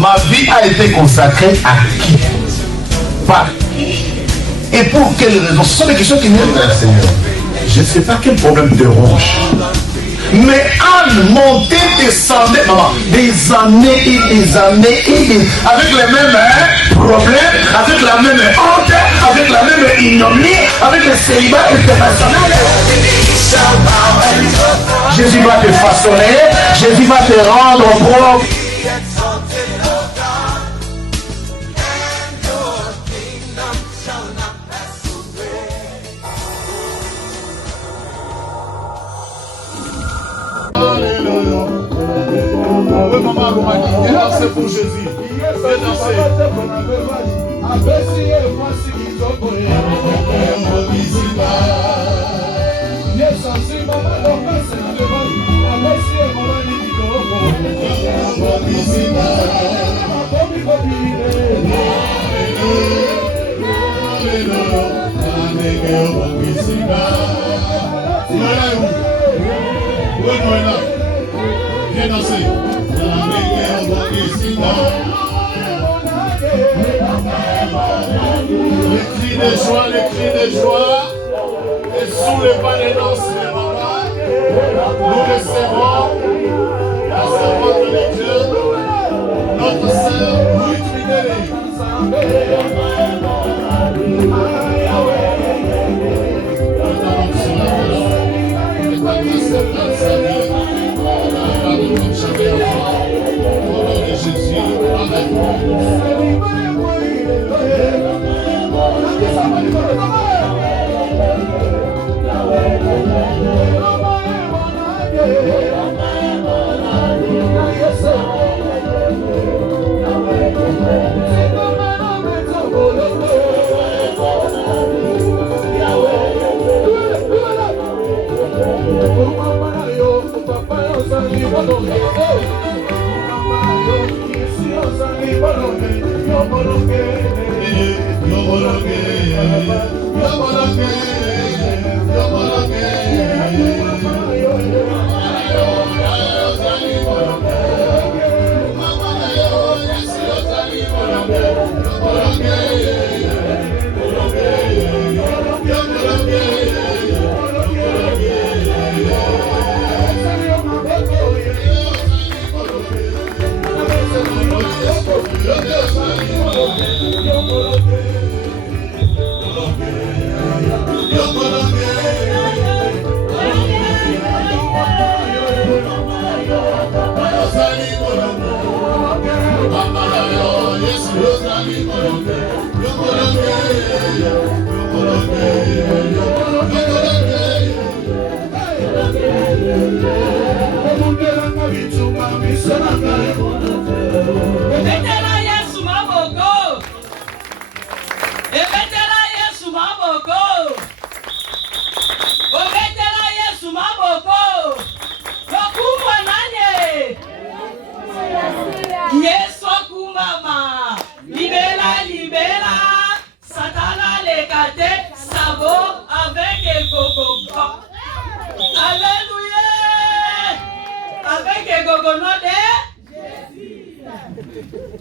Ma vie a été consacrée à qui? Par qui? Et pour quelles raisons? Ce sont des questions qui viennent vers le Seigneur. Je ne sais pas quel problème te ronge. Mais Anne montait, descendait, maman, des années et des années et des... avec les mêmes problèmes, avec la même honte, avec la même ignominie, avec le célibat international. Jésus va te façonner, Jésus va te rendre propre. Oui, maman, viens danser pour Jésus. Viens danser. Viens danser. Les cris de joie, et sous les pas de danse, les mamans, nous recevons la servante de Dieu, notre sœur Louis Twideli.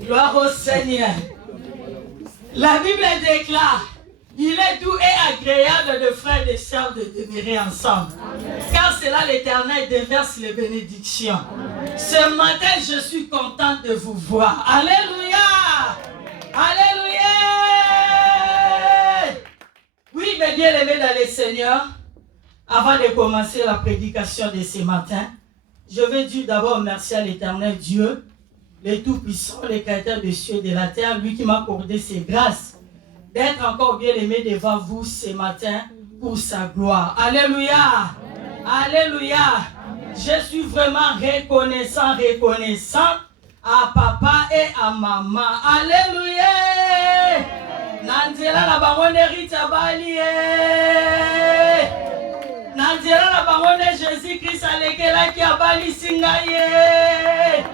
Gloire au Seigneur. La Bible déclare, il est doux et agréable de frères et sœurs de demeurer ensemble. Amen. Car c'est là l'Éternel déverse les bénédictions. Amen. Ce matin, je suis contente de vous voir. Alléluia. Alléluia. Oui, mes bien-aimés dans le Seigneur, avant de commencer la prédication de ce matin, je vais dire d'abord merci à l'Éternel Dieu, le Tout-Puissant, le Créateur des cieux et de la terre, lui qui m'a accordé ses grâces, d'être encore bien aimé devant vous ce matin pour sa gloire. Alléluia. Amen. Alléluia. Amen. Je suis vraiment reconnaissant à papa et à maman. Alléluia. Nanzela la bangonde Rita Bali. Nanzela la bangonde Jésus-Christ alekela qui a bali singaye.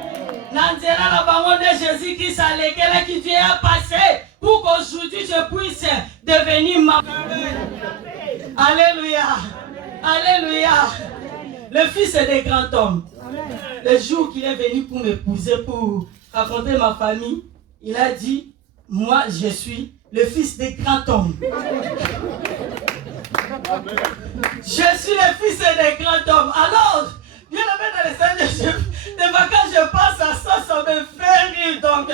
Nanzela la bangonde Jésus-Christ alekela qui Dieu a passé pour qu'aujourd'hui je puisse devenir ma. Alléluia. Alléluia. Le fils est des grands hommes. Le jour qu'il est venu pour m'épouser, pour raconter ma famille. Il a dit, moi je suis le fils des grands hommes. Je suis le fils des grands hommes. Alors, bien aimé dans les Seigneurs, des fois quand je pense à ça, ça me fait rire. Donc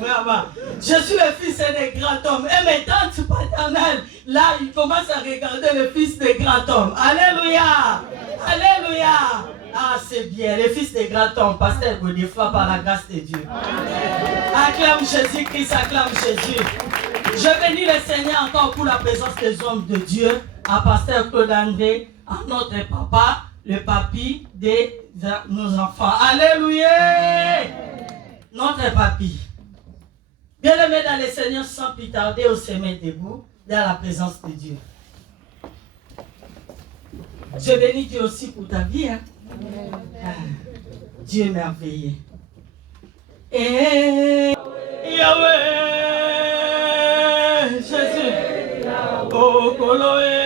vraiment, je suis le fils des grands hommes. Et mes tantes paternelles, là, ils commencent à regarder le fils des grands hommes. Alléluia! Alléluia! Ah, c'est bien, le fils des grands hommes, pasteur Godefroid, par la grâce de Dieu. Acclame Jésus-Christ, acclame Jésus. Je bénis le Seigneur encore pour la présence des hommes de Dieu, à pasteur Claude André, à notre papa, le papy de nos enfants. Alléluia! Notre papy. Bien-aimé dans le Seigneur, sans plus tarder, on se met debout dans la présence de Dieu. Je bénis Dieu aussi pour ta vie. Hein? Ah, Dieu est merveilleux. Et Yahweh, Jésus, oh Koloé.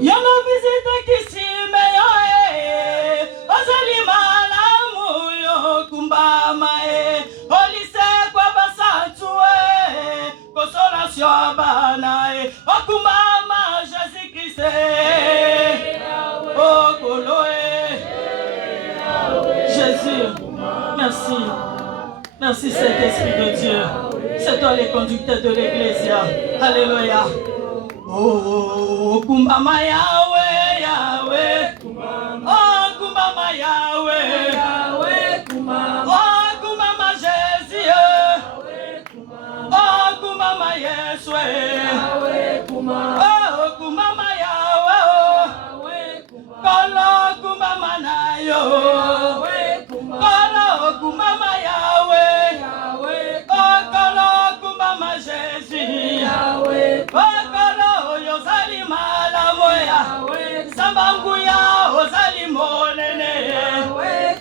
Yono visite kisi meyo ozali malamu yo kumbama olise kwa basatu consolation bana okumbama Jésus Christ oh Koloé Jésus merci merci Saint-Esprit de Dieu c'est toi le conducteur de l'église alléluia. Oh, kumbama Yahweh, Yahweh. Oh, kumbama Yahweh, Yahweh. Oh, kumbama Jésus. Oh, kumbama Yeshua. Oh, kumbama Yahweh. Kolo kumbama nayo. Kolo kumbama Yahweh. Oh, kolo kumbama Jésus. Oh, ozali malamoya sambanguya ozali monene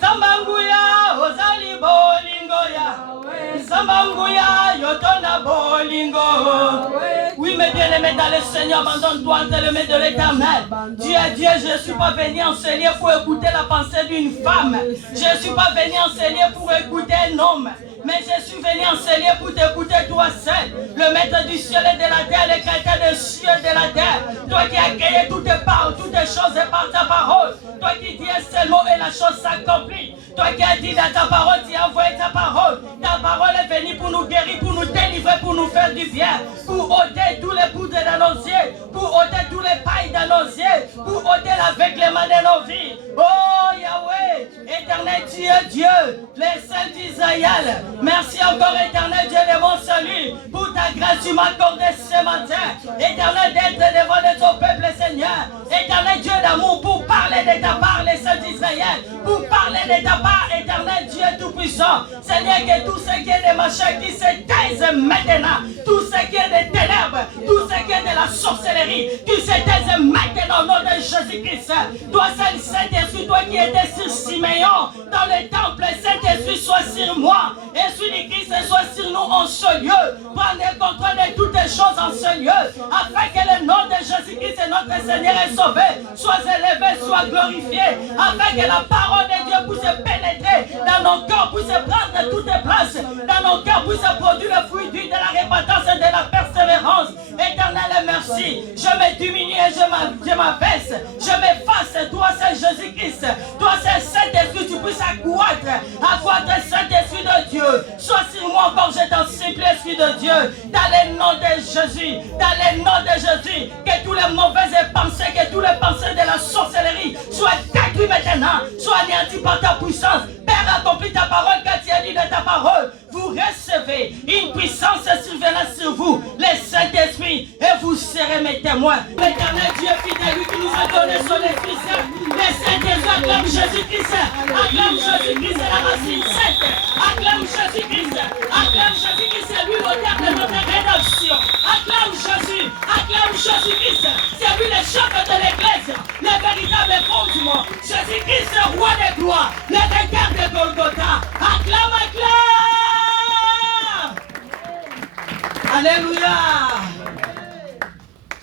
sambanguya ozali bolingoya sambanguya yotona bolingo. Oui, mes bien-aimés dans le Seigneur, abandonne-toi entre les mains de l'Éternel. Dieu est Dieu, je ne suis pas venu enseigner pour écouter la pensée d'une femme. Je ne suis pas venu enseigner pour écouter un homme. Mais je suis venu enseigner pour t'écouter toi seul, le maître du ciel et de la terre, le créateur des cieux et de la terre. Toi qui as créé toutes les choses par ta parole. Toi qui dis un seul mot et la chose s'accomplit. Toi qui as dit dans ta parole, tu as envoyé ta parole. Ta parole est venue pour nous guérir, pour nous délivrer, pour nous faire du bien. Pour ôter tous les bouts dans nos yeux. Pour ôter tous les pailles dans nos yeux. Pour ôter l'aveuglement de nos vies. Oh Yahweh, éternel Dieu, les saints d'Israël. Merci encore éternel Dieu de mon salut. Pour ta grâce tu m'as accordé ce matin. Éternel d'être devant de ton peuple Seigneur. Éternel Dieu d'amour pour parler de ta part les saints d'Israël. Pour parler de ta part éternel Dieu tout-puissant. Seigneur que tout ce qui est de machin qui se taise maintenant. Tout ce qui est de ténèbres. Tout ce qui est de la sorcellerie. Qui se taise maintenant au nom de Jésus-Christ. Toi seul Saint-Esprit, toi qui étais sur Siméon dans le temple, Saint-Esprit soit sur moi. Esprit de Christ soit sur nous en ce lieu. Prends le contrôle de toutes les choses en ce lieu. Afin que le nom de Jésus-Christ et notre Seigneur est sauvé. Soit élevé, soit glorifié. Afin que la parole de Dieu puisse pénétrer dans nos cœurs, puisse prendre toutes les places. Dans nos cœurs puisse produire le fruit de la repentance et de la persévérance. Éternel, merci. Je me diminue et je m'abaisse. Je m'efface. Toi, c'est Jésus-Christ. Toi, c'est Saint-Esprit. Tu puisses accroître Saint-Esprit de Dieu. Sois sur moi encore, je t'en supplie, Esprit de Dieu. Dans le nom de Jésus. Dans le nom de Jésus. Que tous les mauvaises pensées, que tous les pensées de la sorcellerie soient détruits maintenant. Soient anéantis par ta puissance. Père, accomplis ta parole quand tu as dit de ta parole. Vous recevez une puissance survenant sur vous, le Saint-Esprit, et vous serez mes témoins. L'éternel Dieu fidèle, lui qui nous a donné son Esprit Saint, le Saint-Esprit, acclame Jésus-Christ, acclame Jésus-Christ, la racine sainte, acclame Jésus-Christ, c'est lui l'auteur de notre rédemption. Acclame Jésus-Christ, c'est lui le chef de l'Église, le véritable fondement. Jésus-Christ, le roi des gloires, le vainqueur de Golgotha. Acclame. Alléluia.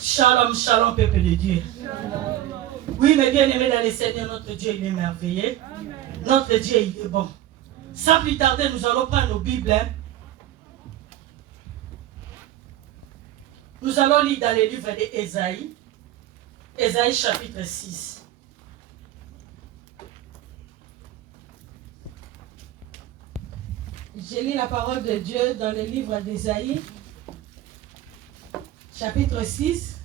Shalom, peuple de Dieu. Oui, mes bien-aimés dans le Seigneur, notre Dieu, il est merveilleux. Notre Dieu, il est bon. Sans plus tarder, nous allons prendre nos Bibles. Hein. Nous allons lire dans les livres d'Ésaïe. Ésaïe chapitre 6. J'ai lu la parole de Dieu dans le livre d'Ésaïe, chapitre 6,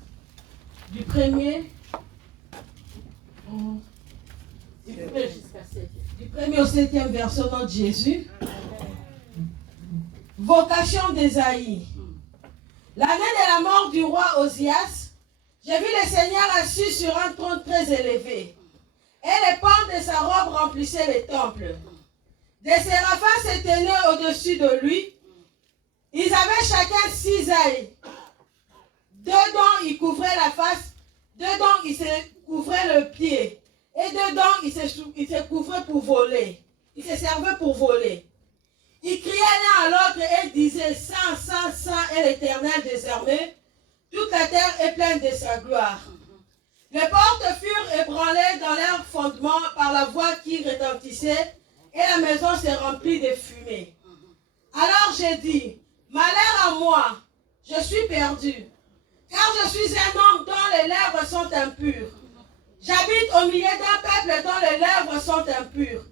du 1er au 7e verset au nom de Jésus. Vocation d'Ésaïe. L'année de la mort du roi Osias, j'ai vu le Seigneur assis sur un trône très élevé, et les pans de sa robe remplissaient le temple. Des séraphins se tenaient au-dessus de lui. Ils avaient chacun 6 ailes. 2 dont ils couvraient la face, 2 dont ils se couvraient le pied, et 2 dont ils se couvraient pour voler. Ils se servaient pour voler. Ils criaient l'un à l'autre et disaient, Saint, Saint, Saint est l'Éternel des armées. Toute la terre est pleine de sa gloire. Les portes furent ébranlées dans leur fondement par la voix qui retentissait, et la maison s'est remplie de fumée. Alors j'ai dit, malheur à moi, je suis perdu, car je suis un homme dont les lèvres sont impures. J'habite au milieu d'un peuple dont les lèvres sont impures.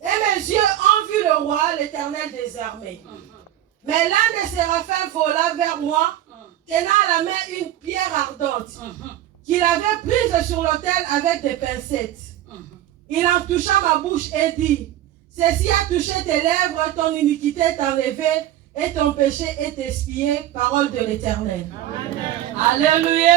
Et mes yeux ont vu le roi, l'Éternel des armées. Mais l'un des séraphins vola vers moi, tenant à la main une pierre ardente, qu'il avait prise sur l'autel avec des pincettes. Il en toucha ma bouche et dit, ceci a touché tes lèvres, ton iniquité est enlevée et ton péché est expié, parole de l'Éternel. Alléluia.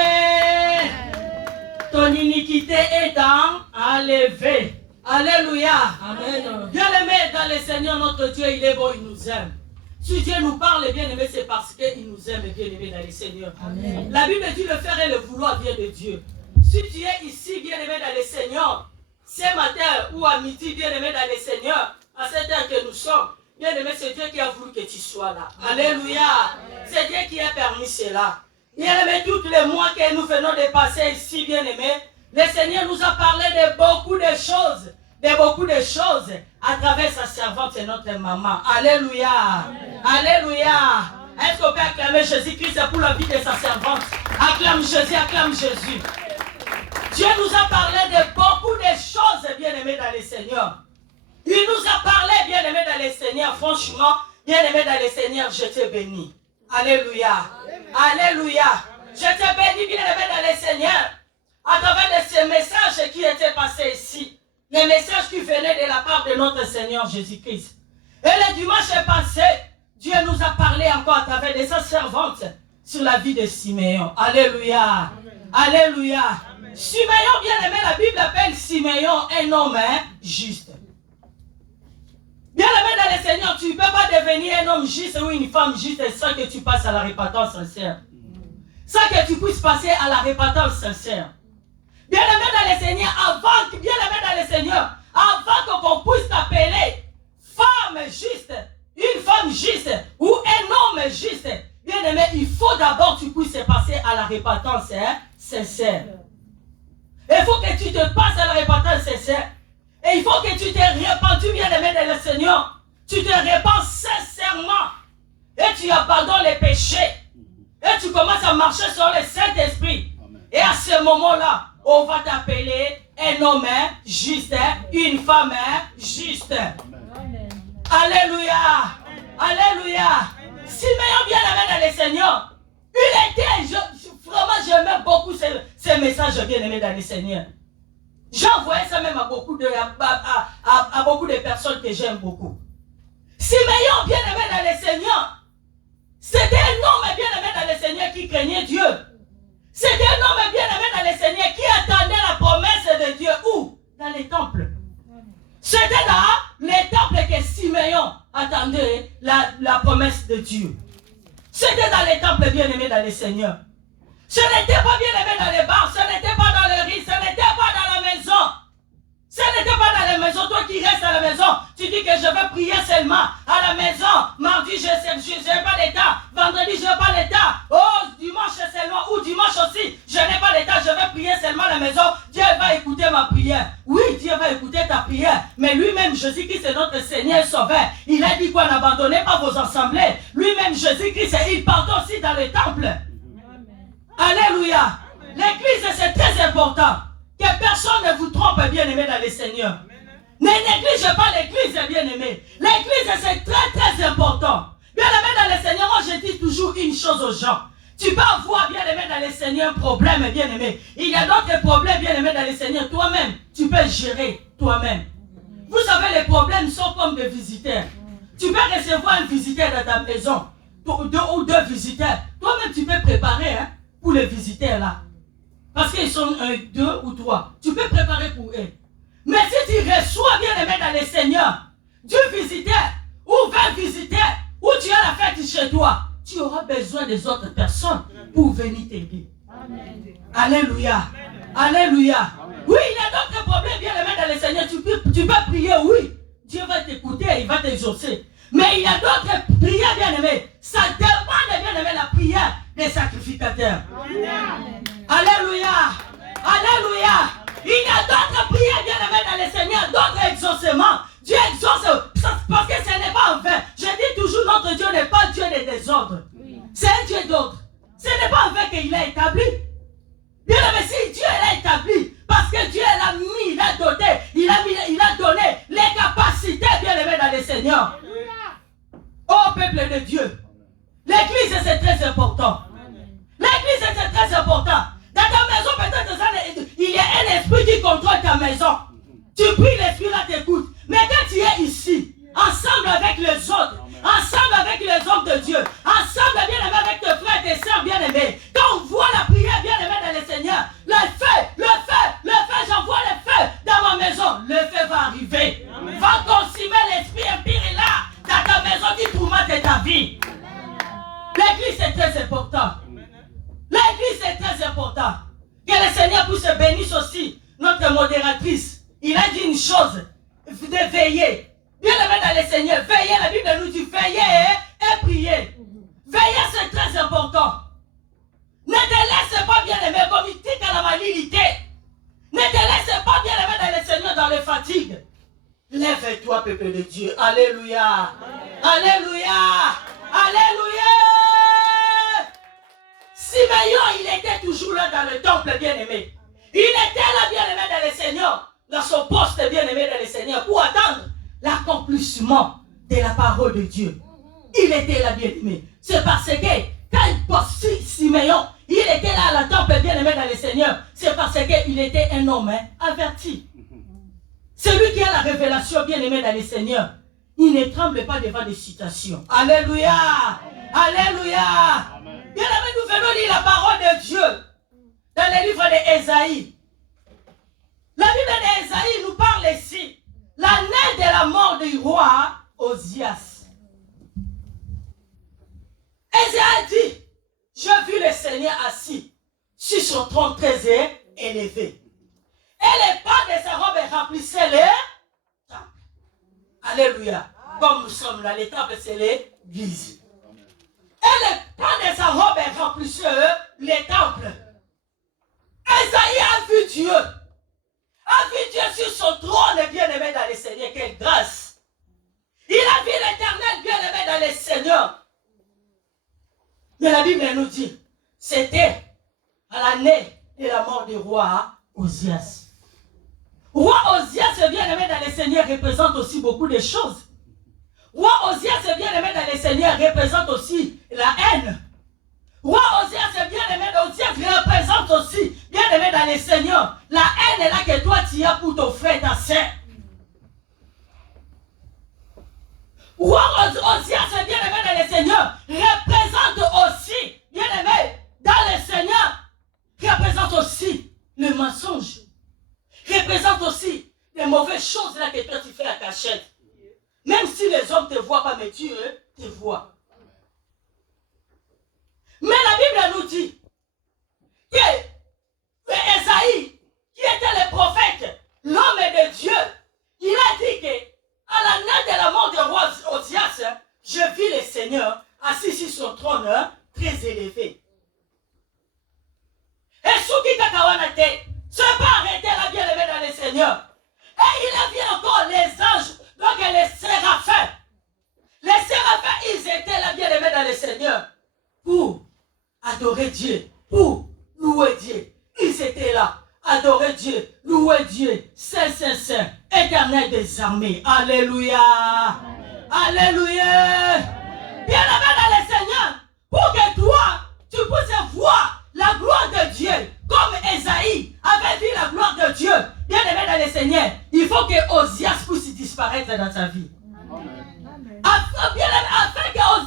Ton iniquité est enlevée. Alléluia. Amen. Bien-aimé dans le Seigneur, notre Dieu, il est bon, il nous aime. Si Dieu nous parle, bien-aimé, c'est parce qu'il nous aime, bien-aimé dans le Seigneur. Amen. La Bible dit le faire et le vouloir vient de Dieu. Si tu es ici, bien-aimé dans le Seigneur, ce matin ou à midi, bien-aimé dans le Seigneur, à cette heure que nous sommes, bien-aimé, c'est Dieu qui a voulu que tu sois là. Alléluia. C'est Dieu qui a permis cela. Bien-aimé, tous les mois que nous venons de passer ici, bien-aimé, le Seigneur nous a parlé de beaucoup de choses. À travers sa servante et notre maman. Alléluia. Amen. Alléluia. Est-ce qu'on peut acclamer Jésus-Christ pour la vie de sa servante? Acclame Jésus, acclame Jésus. Dieu nous a parlé de beaucoup de choses, bien-aimés dans le Seigneur. Il nous a parlé, bien-aimés dans le Seigneur. Franchement, bien-aimés dans le Seigneur, je te bénis. Alléluia. Alléluia. Je te bénis, bien-aimés dans le Seigneur. À travers de ces messages qui étaient passés ici. Les messages qui venaient de la part de notre Seigneur Jésus-Christ. Et le dimanche passé, Dieu nous a parlé encore à travers de sa servante sur la vie de Siméon. Alléluia. Amen. Alléluia. Amen. Siméon, bien aimé, la Bible appelle Siméon un homme juste. Bien aimé dans le Seigneur, tu ne peux pas devenir un homme juste ou une femme juste sans que tu passes à la repentance sincère. Sans que tu puisses passer à la repentance sincère. Bien-aimé dans le Seigneur, avant qu'on puisse t'appeler femme juste, une femme juste ou un homme juste, bien-aimé, il faut d'abord que tu puisses passer à la repentance sincère. Il faut que tu te passes à la repentance sincère. Et il faut que tu t'es répandu, bien-aimé dans le Seigneur. Tu te répands sincèrement. Et tu abandonnes les péchés. Et tu commences à marcher sur le Saint-Esprit. Et à ce moment-là, on va t'appeler un homme juste, une femme juste. Amen. Alléluia. Amen. Alléluia. Siméon, bien aimé dans le Seigneur, il était, vraiment j'aimais beaucoup ces messages bien aimés dans le Seigneur. J'envoyais ça même à beaucoup de personnes que j'aime beaucoup. Siméon, bien aimé dans le Seigneur, c'était un homme bien aimé dans le Seigneur qui craignait Dieu. C'était un homme bien aimé dans le Seigneur qui attendait la promesse de Dieu. Où? Dans les temples. C'était dans les temples que Siméon attendait la promesse de Dieu. C'était dans les temples bien aimés dans le Seigneur. Ce n'était pas bien aimé dans les bars, ce n'était pas dans le riz, ce n'était pas dans la maison. Ce n'était pas dans la maison. Toi qui restes à la maison, tu dis que je vais prier seulement à la maison. Mardi, je n'ai pas d'état. Vendredi, je n'ai pas d'état. Oh, dimanche seulement. Ou dimanche aussi, je n'ai pas le temps, je vais prier seulement à la maison. Dieu va écouter ma prière. Oui, Dieu va écouter ta prière. Mais lui-même, Jésus-Christ est notre Seigneur et Sauveur. Il a dit quoi? N'abandonnez pas vos assemblées. Lui-même, Jésus-Christ, il part aussi dans le temple. Alléluia. L'église, c'est très important. Que personne ne vous trompe, bien-aimé dans le Seigneur. Ne néglige pas l'église, bien-aimé. L'église, c'est très, très important. Bien-aimé dans le Seigneur, moi, je dis toujours une chose aux gens. Tu peux avoir, bien-aimé dans le Seigneur, un problème, bien-aimé. Il y a d'autres problèmes, bien-aimé dans le Seigneur. Toi-même, tu peux gérer toi-même. Vous savez, les problèmes sont comme des visiteurs. Tu peux recevoir un visiteur dans ta maison, deux visiteurs. Toi-même, tu peux préparer pour les visiteurs là. Parce qu'ils sont 2 ou 3. Tu peux préparer pour eux. Mais si tu reçois, bien-aimé dans le Seigneur, 10 visiteurs ou 20 visiteurs, où tu as la fête chez toi, tu auras besoin des autres personnes pour venir t'aider. Alléluia. Alléluia. Oui, il y a d'autres problèmes, bien-aimé dans le Seigneur. Tu peux prier, oui. Dieu va t'écouter, il va t'exaucer. Mais il y a d'autres prières, bien-aimés. Ça demande, bien-aimé, la prière des sacrificateurs. Alléluia. Alléluia. Il y a d'autres prières, bien-aimés dans le Seigneur, d'autres exaucements. Dieu exauce parce que ce n'est pas en vain. Je dis toujours, notre Dieu n'est pas Dieu des désordres. C'est un Dieu d'ordre. Ce n'est pas en vain qu'il a établi. Bien-aimé, si Dieu l'a établi, parce que Dieu l'a mis, il a doté, il a donné les capacités, bien-aimés dans le Seigneur. Ô peuple de Dieu, l'église c'est très important. L'église c'est très important. Dans ta maison, peut-être il y a un esprit qui contrôle ta maison. Tu pries, l'esprit là t'écoute. Mais quand tu es ici, ensemble avec les autres, ensemble avec les hommes de Dieu, ensemble bien-aimés avec tes frères et tes sœurs bien-aimés, quand on voit la prière bien-aimée dans le Seigneur, le feu, j'envoie le feu dans ma maison, le feu va arriver. Amen. Va consumer l'esprit impur là, dans ta maison qui tourmente ta vie. L'église est très important. L'église est très important. Que le Seigneur puisse bénir aussi notre modératrice. Il a dit une chose, de veiller. Bien-aimé dans le Seigneur, veillez, la Bible nous dit veillez et priez. Veillez, c'est très important. Ne te laisse pas, bien-aimé, comme il dit à la malignité. Ne te laisse pas, bien-aimé dans le Seigneur, dans les fatigues. Lève-toi, peuple de Dieu. Alléluia. Alléluia. Alléluia. Simeon, il était toujours là dans le temple, bien-aimé. Il était là, bien-aimé, dans le Seigneur. Dans son poste, bien-aimé, dans le Seigneur, pour attendre l'accomplissement de la parole de Dieu. Il était là, bien-aimé. C'est parce que quand il poste Simeon, il était là à la temple, bien-aimé, dans le Seigneur. C'est parce qu'il était un homme averti. Celui qui a la révélation, bien-aimé, dans le Seigneur, il ne tremble pas devant des situations. Alléluia. Alléluia. Bien-aimé, nous venons lire la parole de Dieu dans le livre d'Ésaïe. La Bible d'Ésaïe nous parle ici l'année de la mort du roi Osias. Ésaïe dit, j'ai vu le Seigneur assis sur son trône très élevé. Et les pas de sa robe remplissaient les temples. Alléluia. Comme nous sommes là, les temples c'est l'église. Et les pas de sa robe remplissaient les temples. Ésaïe a vu Dieu. A vu Dieu sur son trône, bien-aimé dans le Seigneur. Quelle grâce. Il a vu l'Éternel, bien-aimé dans le Seigneur. Mais la Bible nous dit, c'était à l'année de la mort du roi Osias. Roi Osias, bien-aimé dans le Seigneur, représente aussi beaucoup de choses. Roi Osias, bien-aimé dans le Seigneur, représente aussi la haine. Roi Osias, bien-aimé d'Osias, représente aussi, bien-aimé dans le Seigneur, la haine là que toi tu as pour ton frère, ta sœur. Roi Osias, bien-aimé dans le Seigneur, représente aussi, bien-aimé dans le Seigneur, représente aussi le mensonge. Représente aussi les mauvaises choses là que toi tu fais à cachette. Même si les hommes ne te voient pas, mais Dieu te voit. Mais la Bible nous dit que Ésaïe, qui était le prophète, l'homme de Dieu, il a dit que à l'année de la mort du roi Osias, je vis le Seigneur assis sur son trône très élevé. Et sous adorer Dieu, pour louer Dieu. Ils étaient là, adorer Dieu, louer Dieu, Saint, Éternel des armées. Alléluia. Alléluia. Bien-aimé dans le Seigneur, pour que toi, tu puisses voir la gloire de Dieu, comme Esaïe avait vu la gloire de Dieu, bien-aimé dans le Seigneur, il faut que Osias puisse disparaître dans ta vie. Afin que quand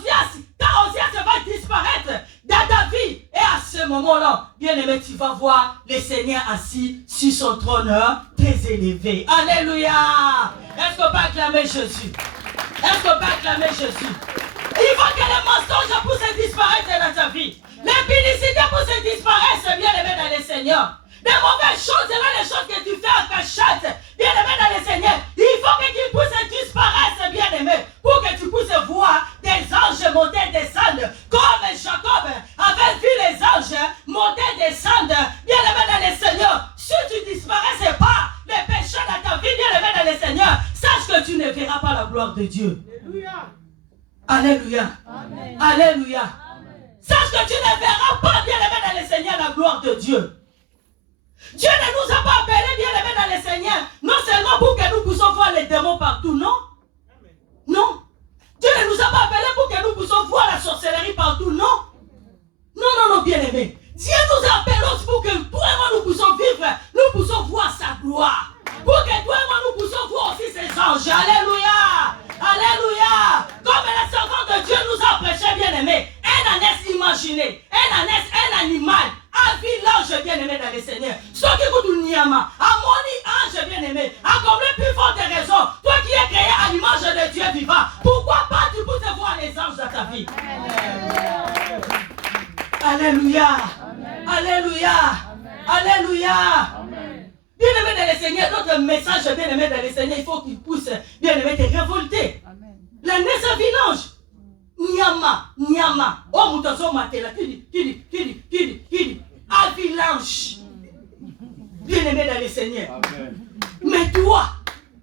Osias va disparaître dans ta vie, et à ce moment-là, bien-aimé, tu vas voir le Seigneur assis sur son trône très élevé. Alléluia. Est-ce qu'on peut acclamer Jésus? Est-ce qu'on peut acclamer Jésus? Il faut que les mensonges puissent disparaître dans ta vie. L'impudicité puisse disparaître, bien-aimé dans le Seigneur. Les mauvaises choses, là, les choses que tu fais en cachette, bien-aimé dans le Seigneur, il faut que tu puisses disparaître, bien-aimé, pour que tu puisses voir des anges monter et descendre, comme Jacob avait vu les anges monter et descendre, bien-aimé dans le Seigneur. Si tu ne disparaissais pas les péchés dans ta vie, bien-aimé dans le Seigneur, sache que tu ne verras pas la gloire de Dieu. Alléluia. Amen. Alléluia. Amen. Sache que tu ne verras pas, bien-aimé dans le Seigneur, la gloire de Dieu. Dieu ne nous a pas appelés, bien-aimé dans le Seigneur, non seulement pour que nous puissions voir les démons partout, non. Non. Dieu ne nous a pas appelés pour que nous puissions voir la sorcellerie partout, non. Non, bien-aimé. Dieu nous appelle aussi pour que toi et moi nous puissions vivre, nous puissions voir sa gloire. Pour que toi et moi nous puissions voir aussi ses anges. Alléluia. Alléluia. Comme la servante de Dieu nous a prêché, bien-aimé, un ânesse imaginé, un animal, un village bien-aimé dans le Seigneur. Ce qui vous dit, Niama, à mon ange bien-aimé, à combien plus forte raison, toi qui es créé à l'image de Dieu vivant, pourquoi pas tu peux voir les anges dans ta vie? Alléluia. Alléluia. Alléluia. Bien-aimé dans le Seigneur, notre message bien-aimé dans le Seigneur, il faut qu'il puisse bien-aimé te révolter. La naissance village. Niama. Oh, moutazo matela. Kili. Avalanche. Bien-aimé dans le Seigneur. Amen. Mais toi,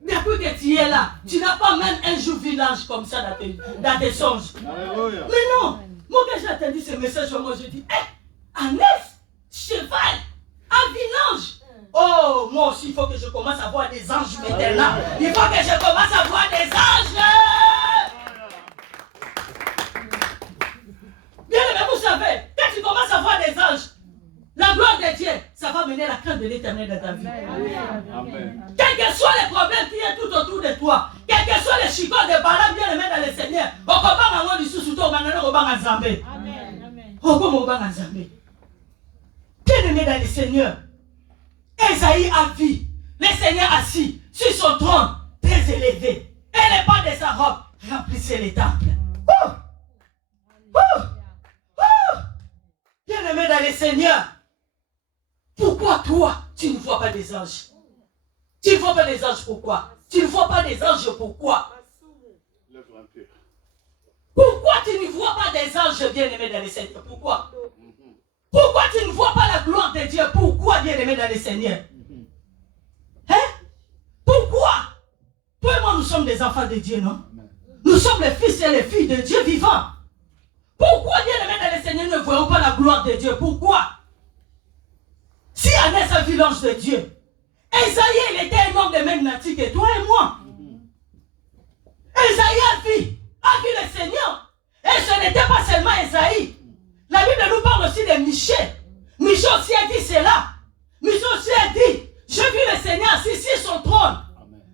depuis que tu es là, tu n'as pas même un jour village comme ça dans tes songes. Alléluia. Mais non. Moi, quand j'ai entendu ce message, moi je dis, ânesse, cheval, avalanche. Oh, moi aussi, il faut que je commence à voir des anges maintenant. Il faut que je commence à voir des anges. Bien aimé, vous savez, quand tu commences à voir des anges, la gloire de Dieu, ça va mener la crainte de l'Éternel dans ta vie. Amen. Quels que soient les problèmes qui sont tout autour de toi, quels que soient les chicots de Balaam, bien aimé dans le Seigneur, on commence à voir du sous-sous-tout, on va en Zambé. On va en Zambé. Bien aimé dans le Seigneur, Esaïe a vu le Seigneur assis sur son trône très élevé, et les pans de sa robe remplissaient les temples. Bien-aimé dans le Seigneur, pourquoi toi, tu ne vois pas des anges? Tu ne vois pas des anges, pourquoi? Tu ne vois pas des anges, pourquoi? Pourquoi tu ne vois pas des anges, bien-aimé dans le Seigneur? Pourquoi? Pourquoi tu ne vois pas la gloire de Dieu? Pourquoi, bien-aimé dans le Seigneur? Pourquoi? Toi et moi, nous sommes des enfants de Dieu, non? Nous sommes les fils et les filles de Dieu vivant. Pourquoi, bien-aimé dans le Seigneur, ne voyons pas la gloire de Dieu? Pourquoi? Si Ânesse a vu l'ange de Dieu, Esaïe, il était un homme de même nature que toi et moi. Esaïe a vu le Seigneur. Et ce n'était pas seulement Esaïe. La Bible nous parle aussi de Michée. Michée aussi a dit cela. Michée aussi a dit, j'ai vu le Seigneur assis sur son trône.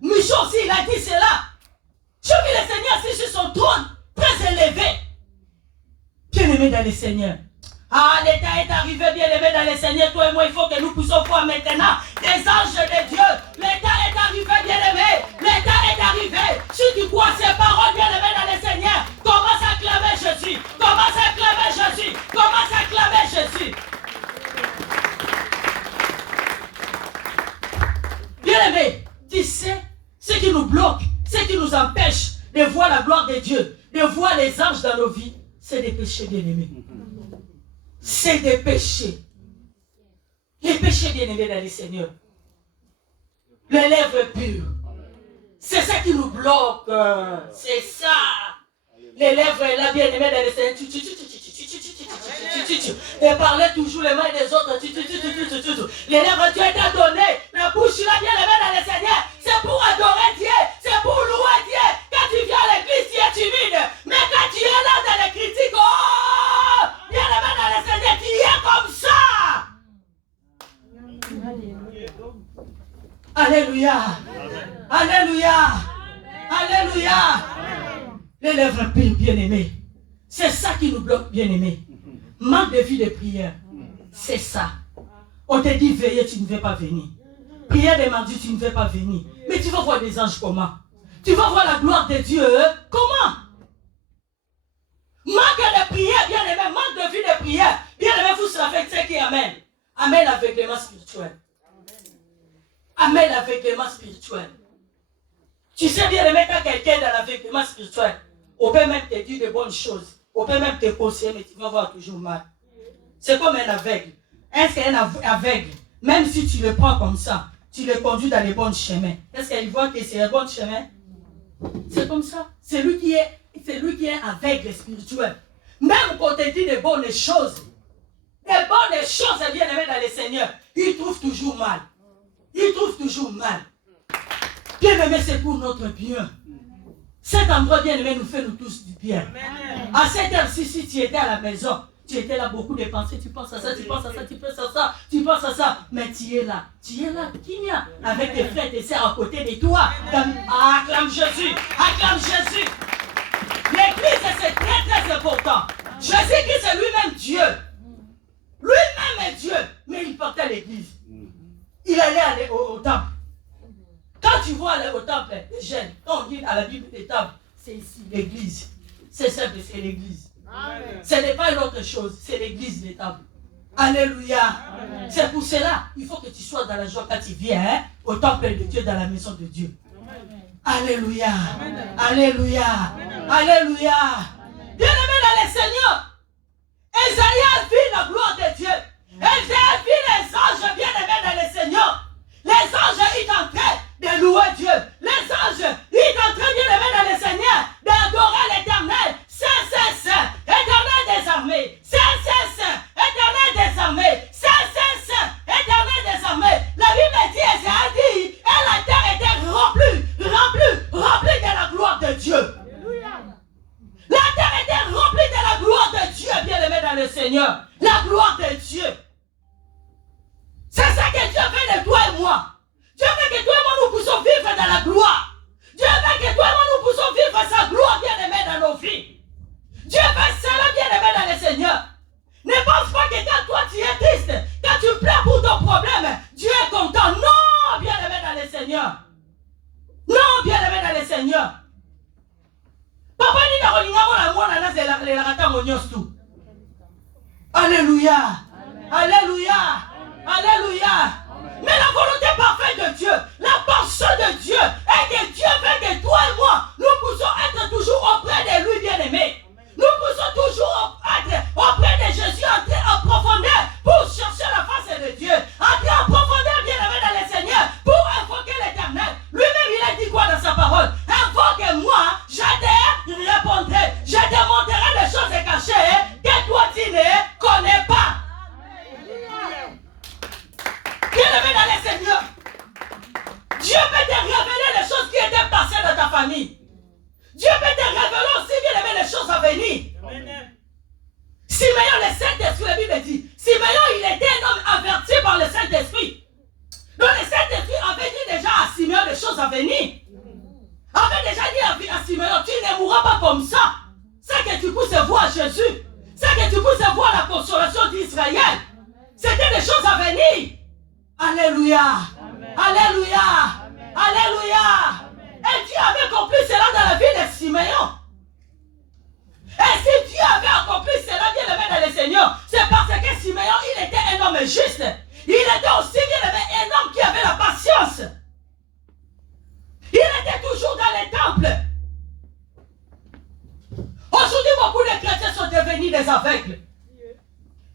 Michée aussi, il a dit cela. J'ai vu le Seigneur assis sur son trône, très élevé. Bien-aimé dans le Seigneur. Ah, l'état est arrivé, bien-aimé dans le Seigneur. Toi et moi, il faut que nous puissions voir maintenant des anges de Dieu. L'état est arrivé, bien-aimé. L'état est arrivé. Si tu crois ces paroles, bien-aimé dans le Seigneur, commence à clamer Jésus. Commence à clamer Jésus. Commence à clamer Jésus. Bien-aimé, tu sais, ce qui nous bloque, ce qui nous empêche de voir la gloire de Dieu, de voir les anges dans nos vies, c'est des péchés, bien-aimés. C'est des péchés. Les péchés, bien-aimés dans le Seigneur. Les lèvres pures. C'est ça qui nous bloque. C'est ça. Les lèvres là, bien-aimés dans le Seigneur. de parler toujours les mains des autres. Les lèvres, Dieu t'a donné. La bouche, il a bien levé dans le Seigneur. C'est pour adorer Dieu. C'est pour louer Dieu. Quand tu viens à l'église, tu es timide. Mais quand tu es là dans les critiques, oh, bien levé dans le Seigneur, tu es comme ça. Alléluia. Alléluia. Alléluia. Les lèvres bien-aimés. C'est ça qui nous bloque, bien-aimés. Manque de vie de prière. C'est ça. On te dit veiller, tu ne veux pas venir. Prière des mardis, tu ne veux pas venir. Mais tu vas voir des anges comment? Tu vas voir la gloire de Dieu comment? Manque de prière, bien-aimé. Manque de vie de prière. Bien-aimé, vous savez ce qui amène. Amène l'aveuglement spirituel. Amène l'aveuglement spirituel. Tu sais bien aimé quand quelqu'un est dans l'aveuglement spirituel, on peut même te dire de bonnes choses, on peut même te conseiller, mais tu vas voir toujours mal. C'est comme un aveugle. Est-ce qu'un aveugle, même si tu le prends comme ça, tu le conduis dans les bons chemins, est-ce qu'il voit que c'est un bon chemin? C'est comme ça. C'est lui qui est aveugle spirituel. Même quand on te dit de bonnes choses, bien aimé dans le Seigneur, il trouve toujours mal. Il trouve toujours mal. Bien-aimé, c'est pour notre bien. Cet endroit, bien-aimé, nous fait nous tous du bien. Amen. À cette heure-ci, si tu étais à la maison, tu étais là, beaucoup de pensées, tu penses à ça, tu penses à ça, tu penses à ça, tu penses à ça, mais tu es là, Kinia, avec tes frères et tes sœurs à côté de toi. Acclame Jésus, acclame Jésus. L'église, c'est très très important. Jésus-Christ, c'est lui-même Dieu. Lui-même est Dieu, mais il portait l'église. Il allait aller au temple. Quand tu vois aller au temple, les jeunes, quand on dit à la Bible des temples, c'est ici, l'église. C'est simple, c'est l'église. Ce n'est pas une autre chose, c'est l'église des temples. Alléluia. C'est pour cela, il faut que tu sois dans la joie quand tu viens au temple de Dieu, dans la maison de Dieu. Alléluia. Alléluia. Alléluia. Bien-aimé dans le Seigneur, Esaïe a vu la gloire de Dieu. Esaïe a vu les anges bien-aimés dans le Seigneur. Les anges, ils sont en train de louer Dieu. Les anges, ils sont en train bien-aimés dans le Seigneur, d'adorer l'Éternel. Saint, Saint, Saint, Éternel des armées. Saint, Saint, Saint, Éternel des armées. Saint, Saint, Saint, Éternel des armées. La Bible dit, Esaïe dit, et la terre était remplie de la gloire de Dieu. La terre était remplie de la gloire de Dieu, bien-aimé dans le Seigneur. La gloire de Dieu. C'est ça que Dieu fait de toi et moi. Dieu veut que toi et moi nous puissions vivre dans la gloire. Dieu veut que toi et moi nous puissions vivre sa gloire bien-aimée dans nos vies. Dieu veut cela bien-aimé dans le Seigneur. Ne pense pas que quand toi tu es triste, quand tu pleures pour ton problème, Dieu est content. Non, bien-aimé dans le Seigneur. Non, bien-aimé dans le Seigneur. Papa dit dans le tout. Alléluia. Alléluia. Alléluia. Mais la volonté parfaite de Dieu, la pensée de Dieu, est que Dieu veut que toi et moi, nous puissions être toujours auprès de lui, bien-aimé. Nous puissions toujours être auprès de Jésus, entrer en profondeur pour chercher la face de Dieu. Entrer en profondeur, bien-aimé dans le Seigneur, pour invoquer l'Éternel. Lui-même, il a dit quoi dans sa parole? Invoque-moi, je te répondrai. Je te montrerai les choses cachées que toi tu ne connais pas. Bien-aimé dans le Seigneur, Dieu peut te révéler les choses qui étaient passées dans ta famille. Dieu peut te révéler aussi, bien-aimé, les choses à venir. Simeon, le Saint-Esprit, la Bible dit, Simeon, il était un homme averti par le Saint-Esprit. Donc le Saint-Esprit avait dit déjà à Simeon les choses à venir. Avait déjà dit à Simeon, tu ne mourras pas comme ça. C'est que tu puisses voir Jésus. C'est que tu puisses voir la consolation d'Israël. C'était des choses à venir. Alléluia. Amen. Alléluia. Amen. Alléluia. Amen. Et Dieu avait accompli cela dans la vie de Simeon. Et si Dieu avait accompli cela, bien aimé dans le Seigneur, c'est parce que Simeon, il était un homme juste. Il était aussi, bien aimé, un homme qui avait la patience. Il était toujours dans les temples. Aujourd'hui, beaucoup de chrétiens sont devenus des aveugles.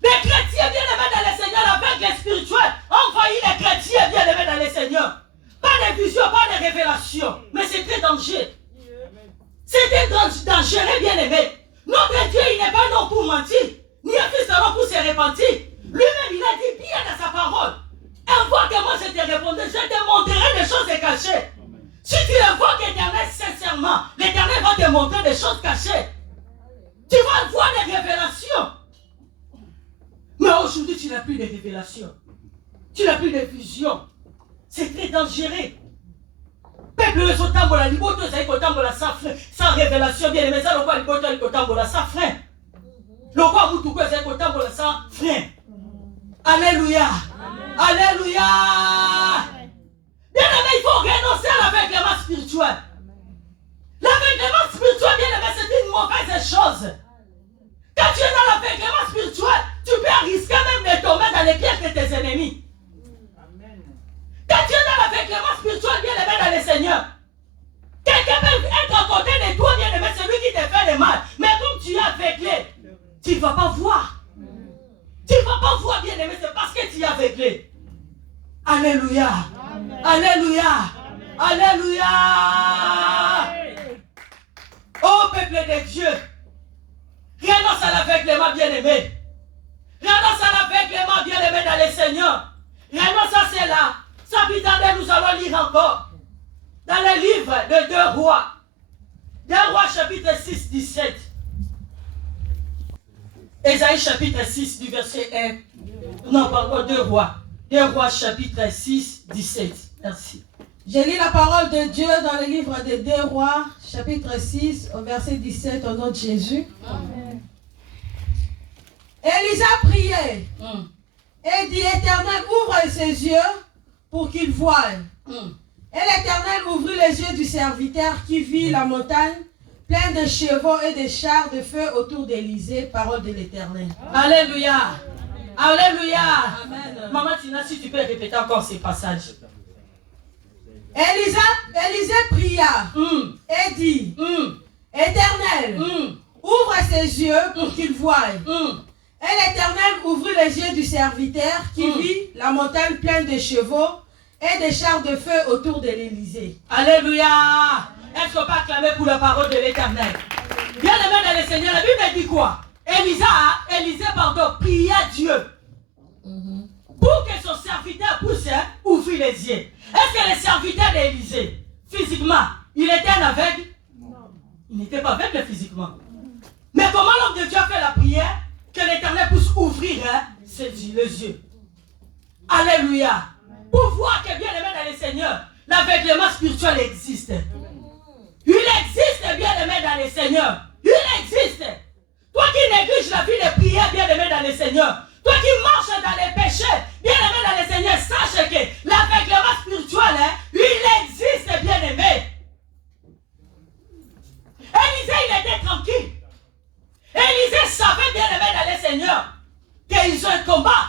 Les chrétiens bien-aimés dans le Seigneur, aveugles spirituels, envahissent les chrétiens bien-aimés dans le Seigneur. Pas de vision, pas de révélation. Mais c'est très dangereux. C'est très dangereux, bien-aimé. Notre Dieu, il n'est pas non pour mentir. ni un fils de l'homme pour se repentir. Lui-même, il a dit bien dans sa parole. Invoque-moi, je te répondrai, je te montrerai des choses cachées. Si tu invoques l'Éternel sincèrement, l'Éternel va te montrer des choses cachées. Tu vas voir des révélations. Mais aujourd'hui, tu n'as plus de révélations. Tu n'as plus de vision. C'est très dangereux. Peuple, le sotambo la liboto, ça y est, sans révélation, bien aimé, ça, le quoi, liboto, le sotambo la sans frein. Le quoi, moutouko, ça y est, sotambo la sans frein. Alléluia. Alléluia. Bien aimé, il faut renoncer à l'aveuglement spirituel. L'aveuglement spirituel, bien aimé, c'est une mauvaise chose. Quand tu es dans l'aveuglement spirituel, tu peux risquer même de tomber dans les pièges de tes ennemis. Quand tu es dans l'aveuglement spirituel, bien aimé dans le Seigneur, quelqu'un peut être à côté de toi, bien aimé, celui qui te fait le mal. Mais comme tu es aveuglé, tu ne vas pas voir. Tu ne vas pas voir, bien aimé, c'est parce que tu es aveuglé. Alléluia. Alléluia. Alléluia. Oh peuple de Dieu, renonce à l'aveuglement, bien aimé. Renonce à l'aveuglement, bien aimé dans le Seigneur. Renonce à cela. Chapitre 2, nous allons lire encore. Dans le livre de 2 Rois. 2 Rois chapitre 6, 17. Ésaïe chapitre 6 du verset 1. Non, pardon, 2 Rois. 2 Rois chapitre 6, 17. Merci. Je lis la parole de Dieu dans le livre de 2 Rois, chapitre 6, au verset 17, au nom de Jésus. Amen. Élisa priait et dit, Éternel, ouvre ses yeux pour qu'il voie. Et l'Éternel ouvrit les yeux du serviteur qui vit la montagne pleine de chevaux et de chars de feu autour d'Élysée, parole de l'Éternel. Alléluia. Alléluia. Amen. Maman Tina, si tu peux répéter encore ces passages. Élisée pria et dit, Éternel, ouvre ses yeux pour qu'il voie. Et l'Éternel ouvrit les yeux du serviteur qui vit la montagne pleine de chevaux et des chars de feu autour de l'Élysée. Alléluia. Est-ce qu'on peut acclamer pour la parole de l'Éternel? Bien aimé dans le Seigneur, la Bible dit quoi? Élisée, pria Dieu pour que son serviteur puisse ouvrir les yeux. Est-ce que le serviteur d'Élysée, physiquement, il était un aveugle? Non. Il n'était pas aveugle physiquement. Mais comment l'homme de Dieu a fait la prière? Que l'Éternel puisse ouvrir les yeux. Alléluia. Pour voir que bien aimé dans le Seigneur, l'aveuglement spirituel existe. Il existe, bien aimé dans le Seigneur. Il existe. Toi qui négliges la vie de prière, bien aimé dans le Seigneur. Toi qui marches dans les péchés, bien aimé dans le Seigneur, sache que l'aveuglement spirituel, il existe, bien aimé. Élisée, il était tranquille. Élisée savait, bien aimé dans le Seigneur, qu'ils ont un combat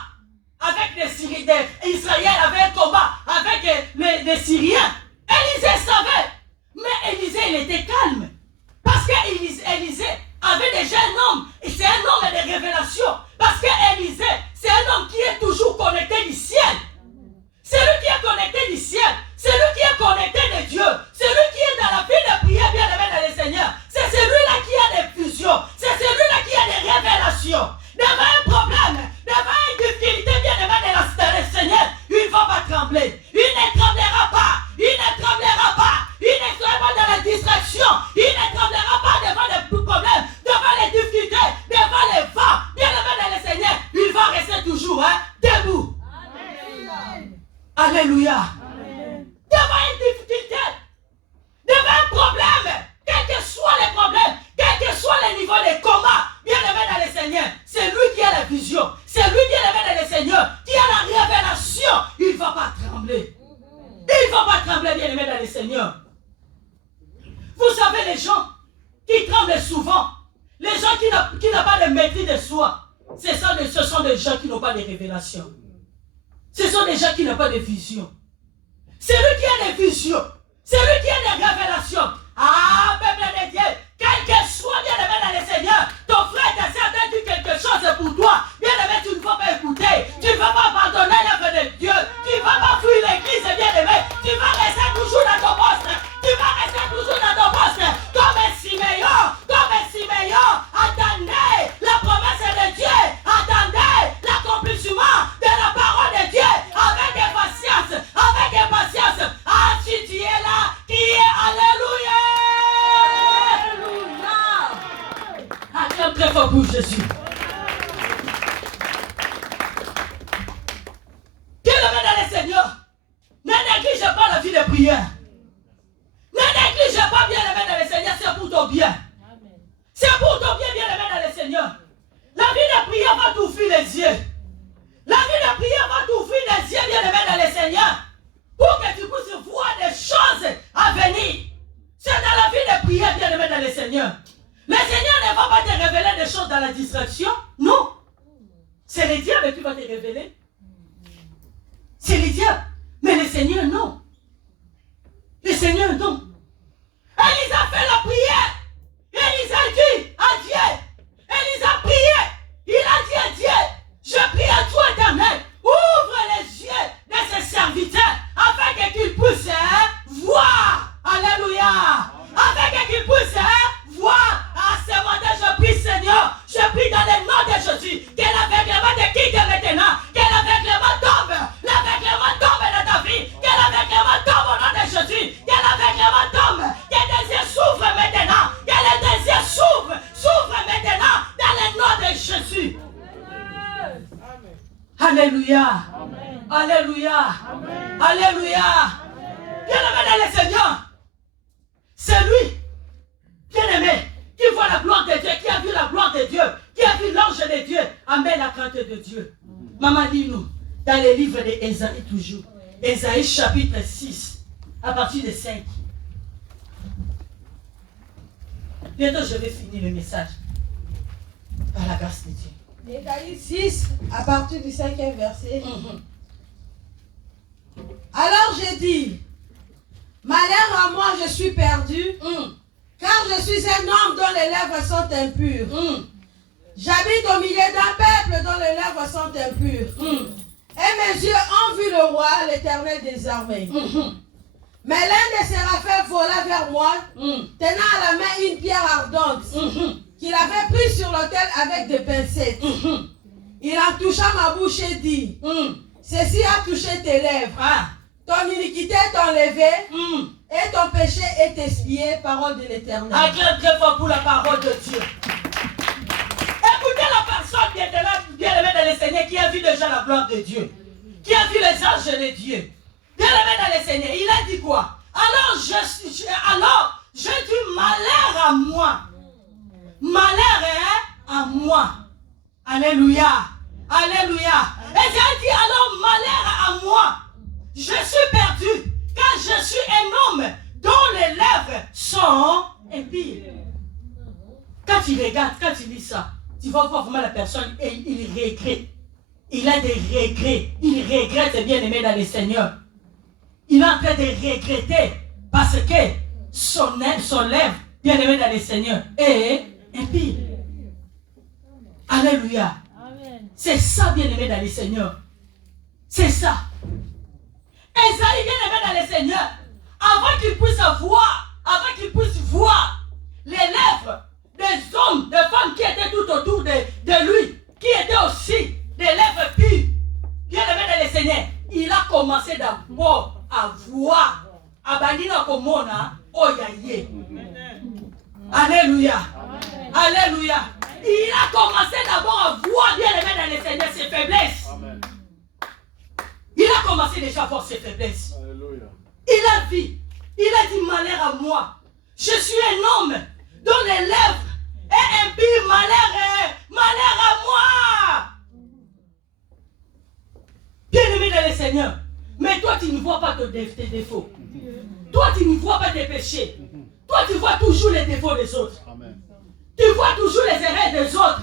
avec les Syriens. Israël avait un combat avec les Syriens. Élisée savait. Mais Élisée, il était calme. Parce que Élisée avait déjà un homme. Et c'est un homme de révélation. Parce que Élisée, c'est un homme qui est toujours connecté du ciel. C'est lui qui est connecté du ciel. C'est lui qui est connecté de Dieu. C'est lui qui est dans la vie de prière, bien aimé dans le Seigneur. C'est celui-là qui a des fusions. C'est celui-là qui a des révélations. Devant un problème, devant une difficulté, bien aimé dans le Seigneur, il ne va pas trembler. Il ne tremblera pas. Il ne tremblera pas. Il ne sera pas dans la distraction. Il ne tremblera pas devant les problèmes, devant les difficultés, devant les vents. Bien aimé dans le Seigneur, il va rester toujours debout. Amen. Alléluia. Amen. Devant une difficulté, devant un problème, quel que soit les problèmes, quel que soit le niveau de combat, bien aimé dans le Seigneur, c'est lui qui a la vision, c'est lui bien aimé dans le Seigneur, qui a la révélation. Il ne va pas trembler. Il ne va pas trembler, bien aimé dans le Seigneur. Vous savez, les gens qui tremblent souvent, les gens qui n'ont pas de maîtrise de soi, ce sont des gens qui n'ont pas de révélation. Ce sont des gens qui n'ont pas de vision. C'est lui qui a des visions. C'est lui qui a des révélations. Ah, peuple de Dieu, quel que soit, bien aimé dans le Seigneur, ton frère t'a dit quelque chose pour toi. Bien aimé, tu ne vas pas écouter. Tu ne vas pas abandonner l'œuvre de Dieu. Tu ne vas pas fuir l'église, bien aimé. Tu vas rester toujours dans ton poste. Tu vas rester toujours dans ton poste. Comme un Siméon attendait la promesse de Dieu. Acclame très fort pour Jésus. Bien-aimé dans le Seigneur, ne néglige pas la vie de prière. Ne néglige pas, bien-aimé dans le Seigneur, c'est pour ton bien. C'est pour ton bien, bien-aimé dans le Seigneur. La vie de prière va t'ouvrir les yeux. La vie de prière va t'ouvrir les yeux, bien-aimé dans le Seigneur, pour que tu puisses voir des choses à venir. C'est dans la vie de prière, bien-aimé dans le Seigneur. Le Seigneur ne va pas te révéler des choses dans la distraction. Non. C'est le diable qui va te révéler. C'est le diable. Mais le Seigneur, non. Le Seigneur, non. Élise a fait la prière. Élise a dit à Dieu. Élise a prié. Il a dit à Dieu, je prie à toi, éternel. Ouvre les yeux de ses serviteurs afin qu'ils puissent voir. Alléluia. Afin qu'ils puissent voir. À ce matin, je prie, Seigneur. Je prie dans le nom de Jésus. Que l'aveuglement te quitte maintenant. Que l'aveuglement tombe. L'aveuglement tombe dans ta vie. Que l'aveuglement tombe au nom de Jésus. Que l'aveuglement tombe. Que tes yeux s'ouvrent maintenant. Que les yeux s'ouvrent maintenant. Dans le nom de Jésus. Alléluia. Amen. Alléluia. Amen. Alléluia. Bien-aimé dans le Seigneur. C'est lui, bien-aimé, qui voit la gloire de Dieu, qui a vu la gloire de Dieu, qui a vu l'ange de Dieu, amen la crainte de Dieu. Maman, lis-nous, dans les livres d'Ésaïe toujours. Ésaïe chapitre 6, à partir de 5. Bientôt, je vais finir le message. Par la grâce de Dieu. Ésaïe 6, à partir du 5e verset. Alors j'ai dit, malheur à moi, je suis perdu, car je suis un homme dont les lèvres sont impures. J'habite au milieu d'un peuple dont les lèvres sont impures. Et mes yeux ont vu le roi, l'Éternel des armées. Mais l'un des séraphins vola vers moi, tenant à la main une pierre ardente, qu'il avait prise sur l'autel avec des pincettes. Il en toucha ma bouche et dit, ceci a touché tes lèvres. Ton iniquité est enlevée et ton péché est expié, parole de l'Éternel. Acclame très fort pour la parole de Dieu. Écoutez la personne bien-aimée dans le Seigneur qui a vu déjà la gloire de Dieu, qui a vu les anges de Dieu. Bien-aimé dans le Seigneur, il a dit quoi? Alors je dis malheur à moi. Malheur à moi. Alléluia. Alléluia. Et j'ai dit alors malheur à moi. Je suis perdu, car je suis un homme dont les lèvres sont impies. Quand tu regardes, quand tu lis ça, tu vas voir vraiment la personne et il regrette. Il a des regrets. Il regrette, bien-aimé dans le Seigneur. Il est en train de regretter parce que son lèvre, bien-aimé dans le Seigneur, est impie. Alléluia. C'est ça, bien-aimé dans le Seigneur. C'est ça. Esaïe, bien-aimé dans le Seigneur, avant qu'il puisse voir les lèvres des hommes, des femmes qui étaient tout autour de lui, qui étaient aussi des lèvres pures, bien-aimé dans le Seigneur, il a commencé d'abord à voir. Abandina komona oyaye. Alléluia. Alléluia. Il a commencé d'abord à voir, bien-aimé dans le Seigneur, ses faiblesses. Amen. Il a commencé déjà à voir ses faiblesses. Alléluia. Il a vu. Il a dit malheur à moi. Je suis un homme dont les lèvres est impie. Malheur à moi. Bien-aimé dans le Seigneur. Mais toi, tu ne vois pas tes défauts. Toi, tu ne vois pas tes péchés. Toi, tu vois toujours les défauts des autres. Amen. Tu vois toujours les erreurs des autres.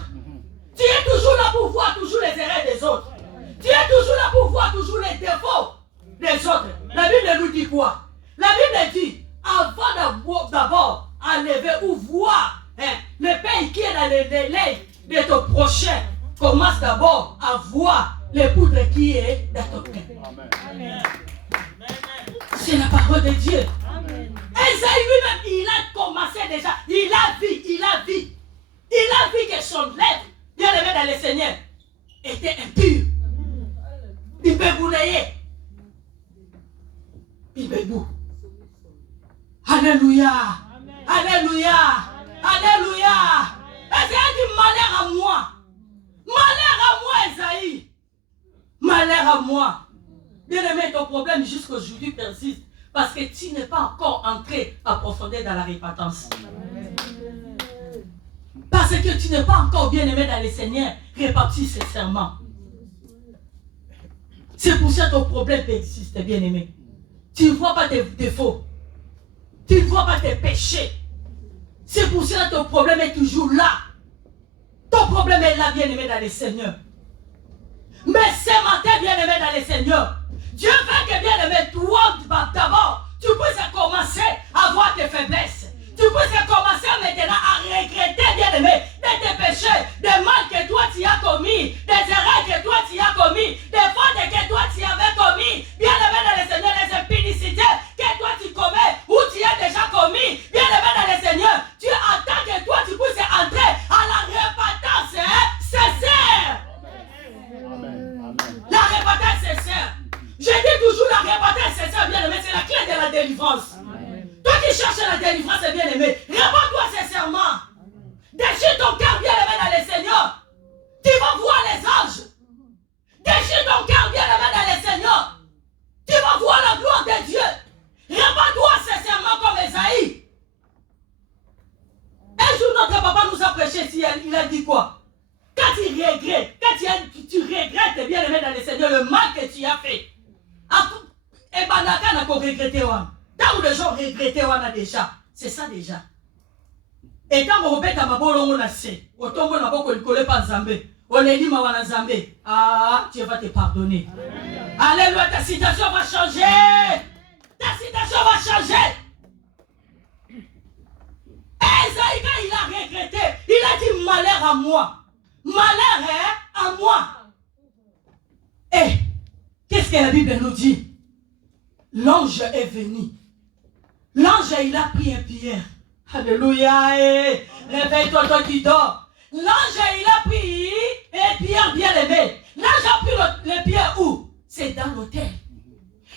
Tu es toujours là pour voir toujours les erreurs des autres. Tu es toujours là pour voir toujours les défauts des autres. La Bible nous dit quoi? La Bible dit, avant d'abord enlever ou voir le pain qui est dans les lèvres de ton prochain, commence d'abord à voir le poudre qui est dans ton pain. Amen. C'est la parole de Dieu. Esaïe lui-même, il a commencé déjà, il a vu que son lèvre, bien aimé dans le Seigneur, était impur. Il peut bouler. Il peut bouler. Alléluia. Alléluia. Alléluia. Et c'est dit moi. Bien-aimé, ton problème jusqu'aujourd'hui persiste parce que tu n'es pas encore entré à profondeur dans la repentance. Parce que tu n'es pas encore bien-aimé dans le Seigneur, réparti sincèrement. C'est pour ça que ton problème persiste, bien-aimé. Tu ne vois pas tes défauts. Tu ne vois pas tes péchés. C'est pour ça que ton problème est toujours là. Ton problème est là, bien-aimé dans le Seigneur. Mais ce matin, bien-aimé dans le Seigneur, Dieu veut que, bien-aimé, toi, d'abord, tu puisses commencer à voir tes faiblesses. Tu puisses commencer maintenant à regretter, bien-aimé, de tes péchés, des mal que toi tu as commis, des erreurs que toi tu as commis, des fautes que toi tu avais commis, bien-aimé dans le Seigneur, les impudicités que toi tu commets ou tu as déjà commis, bien-aimé dans le Seigneur, tu attends que toi tu puisses entrer à la repentance sincère. La repentance sincère. Je dis toujours la repentance sincère, bien-aimé, c'est la clé de la délivrance. Toi qui cherches la délivrance, bien-aimé, réponds-toi sincèrement. Déchire ton cœur, bien-aimé, dans le Seigneur. Tu vas voir les anges. Déchire ton cœur, bien-aimé, dans le Seigneur. Tu vas voir la gloire de Dieu. Réponds-toi sincèrement comme Esaïe. Un jour, notre papa nous a prêché ici, il a dit quoi? Quand tu regrettes, tu regrettes, bien-aimé, dans le Seigneur, le mal que tu as fait. Et Banaka n'a pas regretté. Tant où les gens regrettaient, on a déjà. C'est ça déjà. Et quand on répète à ma bonne, on a fait. On tombe dans la boue, on ne pas Zambé. On est dit, ma Zambé. Ah, Dieu va te pardonner. Alléluia, ta situation va changer. Ta situation va changer. Esaïe, quand il a regretté, il a dit malheur à moi. Malheur à moi. Et qu'est-ce que la Bible nous dit? L'ange est venu. L'ange, il a pris un pierre. Alléluia. Réveille-toi, toi qui dors. L'ange, il a pris un pierre bien aimé. L'ange a pris le pierre où? C'est dans l'autel.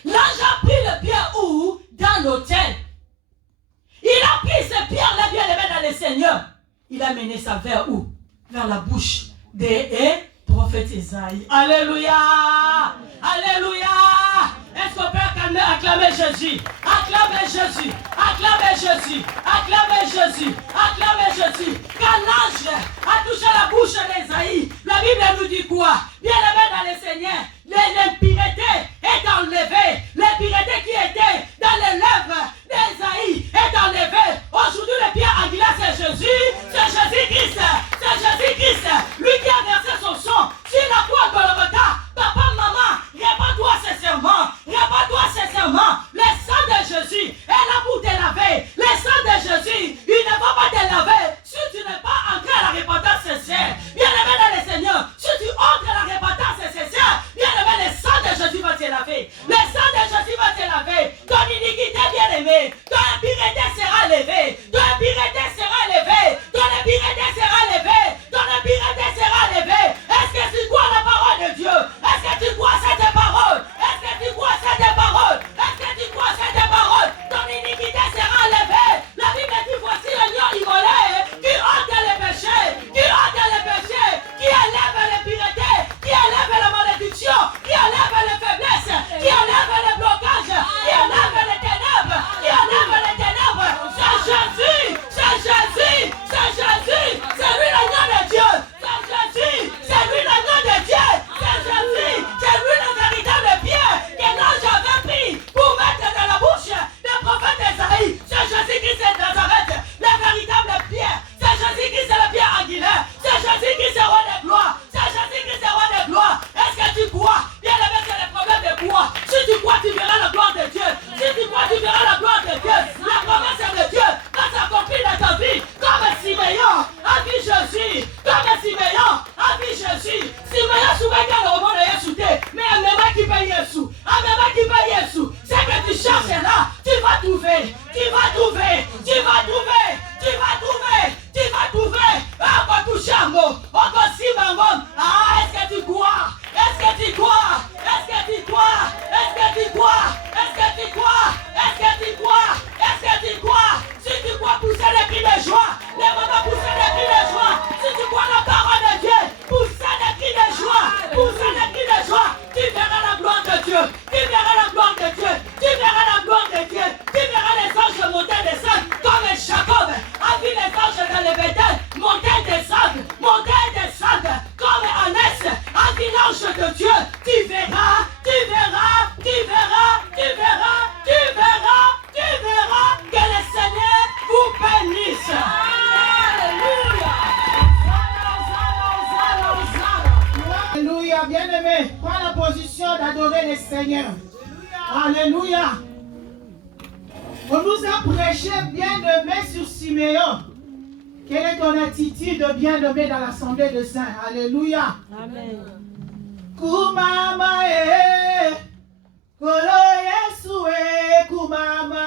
L'ange a pris le pierre où? Dans l'autel. Il a pris ce pierre-là bien aimé dans le Seigneur. Il a mené ça vers où? Vers la bouche des prophètes Esaïe. Alléluia. Alléluia. Est-ce qu'on peut acclamer Jésus? Acclamer Jésus. Acclamer Jésus. Acclamer Jésus. Acclamer Jésus. Quand l'ange a touché la bouche d'Esaïe, la Bible nous dit quoi? Bien-aimé dans le Seigneur, l'impureté est enlevée. L'impureté qui était dans les lèvres d'Esaïe est enlevée. Aujourd'hui, le pierre angulaire, c'est Jésus. C'est Jésus-Christ. C'est Jésus-Christ. Lui qui a versé son sang sur la croix de Golgotha. Papa, maman, réponds-toi sincèrement. Réponds-toi sincèrement. Le sang de Jésus est là pour te laver. Le sang de Jésus, il ne va pas te laver si tu n'es pas entré à la repentance sincère. Bien-aimé dans le Seigneur, si tu entres à la repentance sincère, bien-aimé, le sang de Jésus va te laver. Le sang de Jésus va te laver. Ton iniquité, bien-aimé, ton impureté sera levée. Ton impureté sera levée. Ton impureté sera levée. Ton impureté sera levée. Est-ce que tu crois la parole de Dieu? Est-ce que tu crois cette parole? Est-ce que tu crois cette parole? Est-ce que tu crois cette parole? Ton iniquité sera levée. La Bible dit voici l'agneau immolé qui ôte les péchés, qui ôte les péchés, qui élève l'impureté, qui élève la malédiction, qui élève les faiblesses, qui élève les blocages, qui élève les ténèbres, qui élève les ténèbres. C'est Jésus, c'est Jésus, c'est Jésus, c'est lui l'agneau de Dieu. C'est Jésus, c'est lui l'agneau de Dieu. C'est Jésus, c'est lui le véritable pierre que l'ange avait pris pour mettre dans la bouche des prophètes Esaïe. C'est Jésus-Christ de Nazareth, le véritable pierre. C'est Jésus-Christ, c'est le pierre angulaire. C'est Jésus-Christ, c'est roi de gloire. C'est Jésus-Christ, c'est roi de gloire. Est-ce que tu crois? Bien aimé, c'est le problème de quoi? Si tu crois, tu verras la gloire de Dieu. Si tu crois, tu verras la gloire de Dieu. La promesse de Dieu va s'accomplir dans ta vie. Comme Siméon a vu Jésus. Comme Siméon a vu Jésus. Siméon souvent quand le roman de Jésus, mais un même qui paye Jésus. Un même qui paye Jésus. C'est que tu cherches là, tu vas trouver. Tu vas trouver. Tu vas trouver. Tu vas trouver. Tu vas trouver. On va toucher un mot. On va Siméon. Ah, est-ce que tu crois? Est-ce que tu crois? Est-ce que tu crois? Est-ce que tu crois? Est-ce que tu crois? Est-ce que tu crois? Est-ce que tu crois? Si tu crois, pousser des cris de joie. Les mamans pousser des cris de joie. Si tu crois la parole de Dieu, pousser des cris de joie. Pousser des cris de joie. Tu verras la gloire Alléluia, bien-aimé. Prends la position d'adorer le Seigneur. Alléluia. On nous a prêché bien-aimé sur Siméon. Quelle est ton attitude bien-aimé dans l'assemblée de saints? Alléluia. Amen. Kumama kolo Yesu kumama.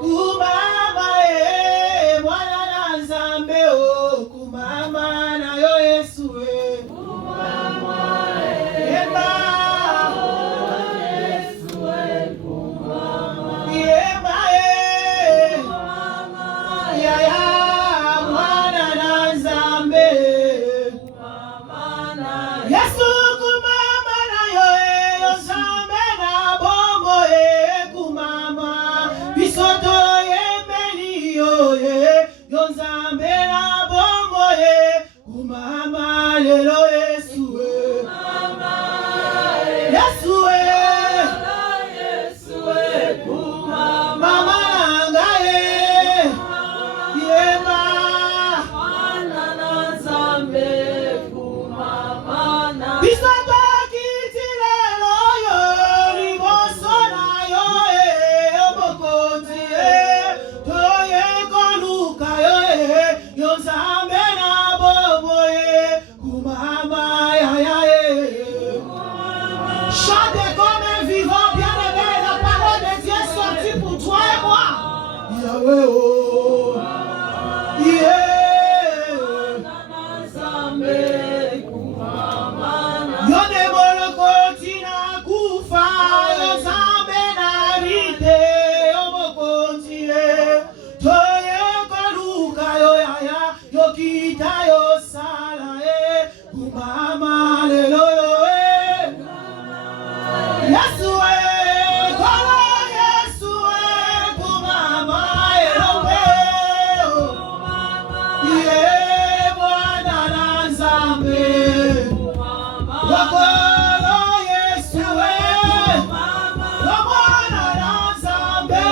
Kumama mwana na Nzambe kumama na yo Yesu kumama Ema Yesu kumama Ema kumama Yaya mwana na Nzambe kumama na Yesu kumama na yo Nzambe na bomo kumama bisoto yo Nzambe na bomo kumama lelo Yesu kumama Yesu kumama mama nanga yema mwana na Nzambe kumama na bisoto kitilelo yo liboso na yo omokonzi yo Nzambe na bobo kumama ya chante comme un vivant bien-aimé, la parole de Dieu est sortie pour toi et moi. Yahweh oh yo demolo kotina kufa yo Nzambe na rite yo mokonzi yo kita yo sala kumama lelo Yesu kola Yesu kumama ye mwana na Nzambe kola Yesu mwana na Nzambe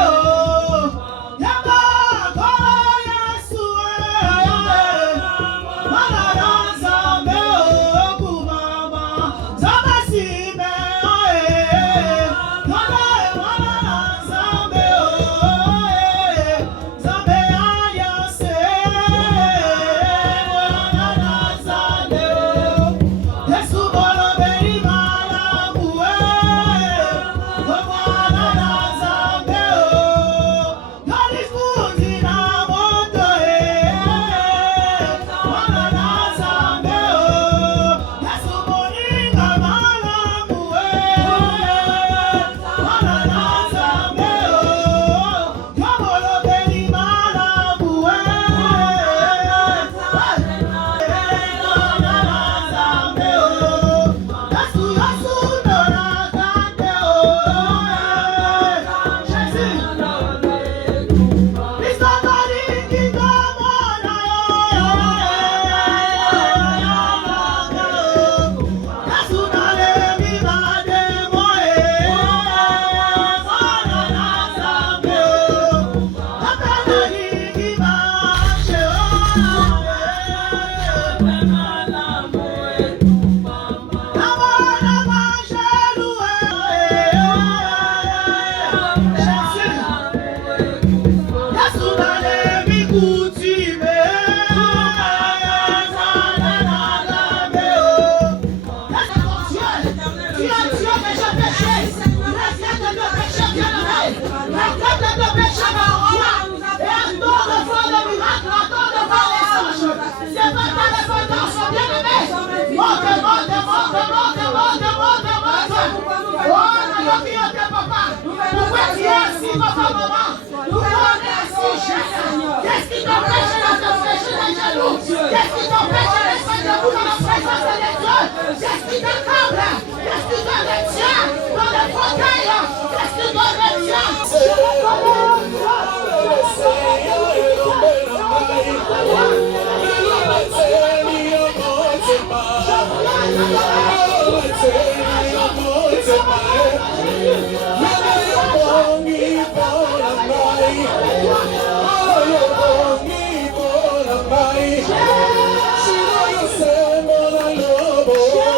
Qu'est-ce qui t'empêche de t'empêcher d'être jaloux? Qu'est-ce qui t'empêche de rester debout dans la présence de Dieu? Qu'est-ce qui t'accable? Qu'est-ce qui te retient dans le fauteuil? Qu'est-ce qui te retient? She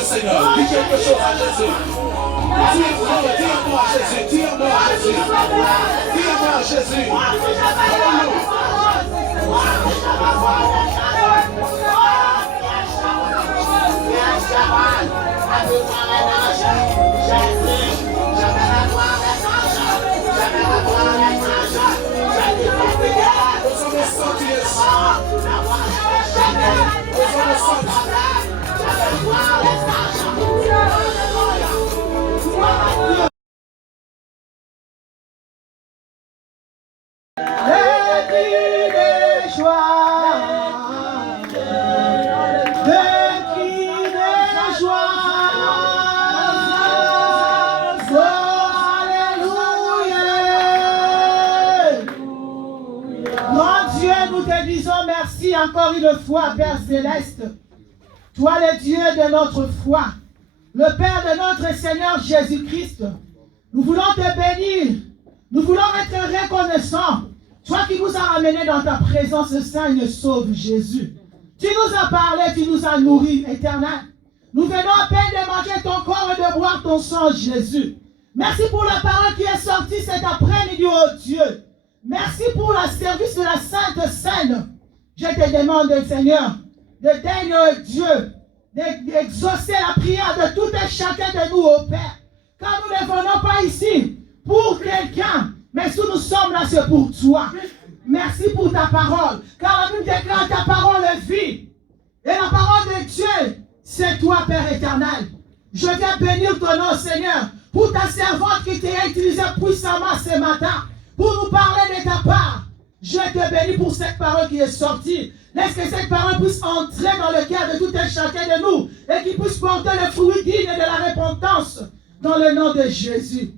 Seigneur, dis quelque chose à Jésus. Dis-moi à Jésus, dis-moi à Jésus. Dis-moi à Jésus. Encore une fois, Père Céleste, toi le Dieu de notre foi, le Père de notre Seigneur Jésus-Christ, nous voulons te bénir, nous voulons être reconnaissants, toi qui nous as ramenés dans ta présence sainte et sauve Jésus. Tu nous as parlé, tu nous as nourris, Éternel. Nous venons à peine de manger ton corps et de boire ton sang, Jésus. Merci pour la parole qui est sortie cet après-midi, oh Dieu. Merci pour le service de la Sainte Seine. Je te demande, Seigneur, de donner, Dieu, d'exaucer la prière de tout et chacun de nous, au Père. Car nous ne venons pas ici pour quelqu'un, mais si nous sommes là, c'est pour toi. Merci pour ta parole, car la Bible déclare ta parole est vie. Et la parole de Dieu, c'est toi, Père éternel. Je viens bénir ton nom, Seigneur, pour ta servante qui t'a utilisée puissamment ce matin, pour nous parler de ta part. Je te bénis pour cette parole qui est sortie. Laisse que cette parole puisse entrer dans le cœur de tout un chacun de nous et qu'il puisse porter le fruit digne de la repentance dans le nom de Jésus.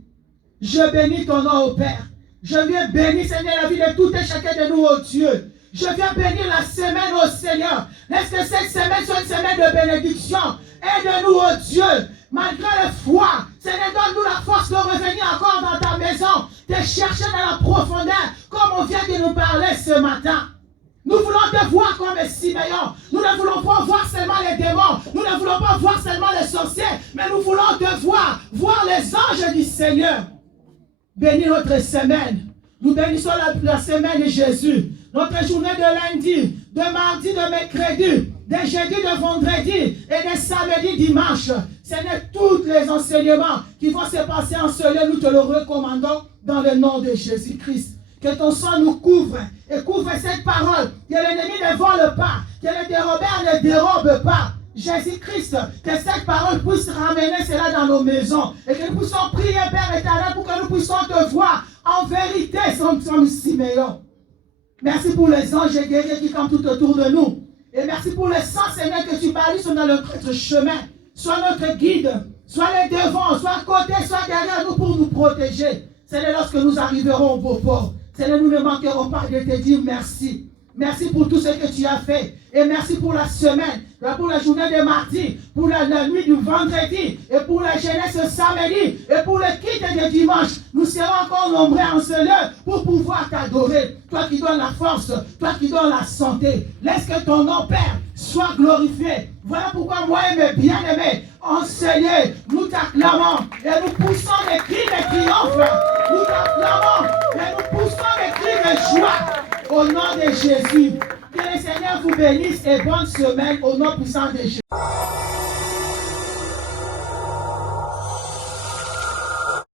Je bénis ton nom, ô Père. Je viens bénir, Seigneur, la vie de tout un chacun de nous, ô Dieu. Je viens bénir la semaine, ô Seigneur. Laisse que cette semaine soit une semaine de bénédiction. Aide-nous, ô Dieu. Malgré le froid, Seigneur, donne-nous la force de revenir encore dans ta maison, de chercher dans la profondeur, comme on vient de nous parler ce matin. Nous voulons te voir comme Siméon. Nous ne voulons pas voir seulement les démons. Nous ne voulons pas voir seulement les sorciers, mais nous voulons te voir les anges du Seigneur. Bénis notre semaine. Nous bénissons la semaine de Jésus. Notre journée de lundi, de mardi, de mercredi, de jeudi, de vendredi et de samedi, dimanche. Seigneur, tous les enseignements qui vont se passer en ce lieu, nous te le recommandons dans le nom de Jésus-Christ. Que ton sang nous couvre et couvre cette parole. Que l'ennemi ne vole pas, que le dérobeur ne dérobe pas. Jésus-Christ, que cette parole puisse ramener cela dans nos maisons et que nous puissions prier, Père éternel, pour que nous puissions te voir en vérité comme Siméon. Merci pour les anges et guerriers qui campent tout autour de nous. Et merci pour le sang, Seigneur, que tu balises dans notre chemin. Sois notre guide, soit les devants, soit à côté, soit derrière nous pour nous protéger. Seigneur, lorsque nous arriverons au beau port, Seigneur, nous ne manquerons pas de te dire merci. Merci pour tout ce que tu as fait. Et merci pour la semaine, pour la journée de mardi, pour la nuit du vendredi, et pour la jeunesse samedi, et pour le quitte de dimanche. Nous serons encore nombreux en ce lieu pour pouvoir t'adorer. Toi qui donnes la force, toi qui donnes la santé. Laisse que ton nom, Père, soit glorifié. Voilà pourquoi moi et mes bien-aimés, enseignés, nous t'acclamons et nous poussons des cris de triomphe. Nous t'acclamons et nous poussons des cris de joie. Au nom de Jésus, que le Seigneur vous bénisse et bonne semaine au nom puissant de Jésus.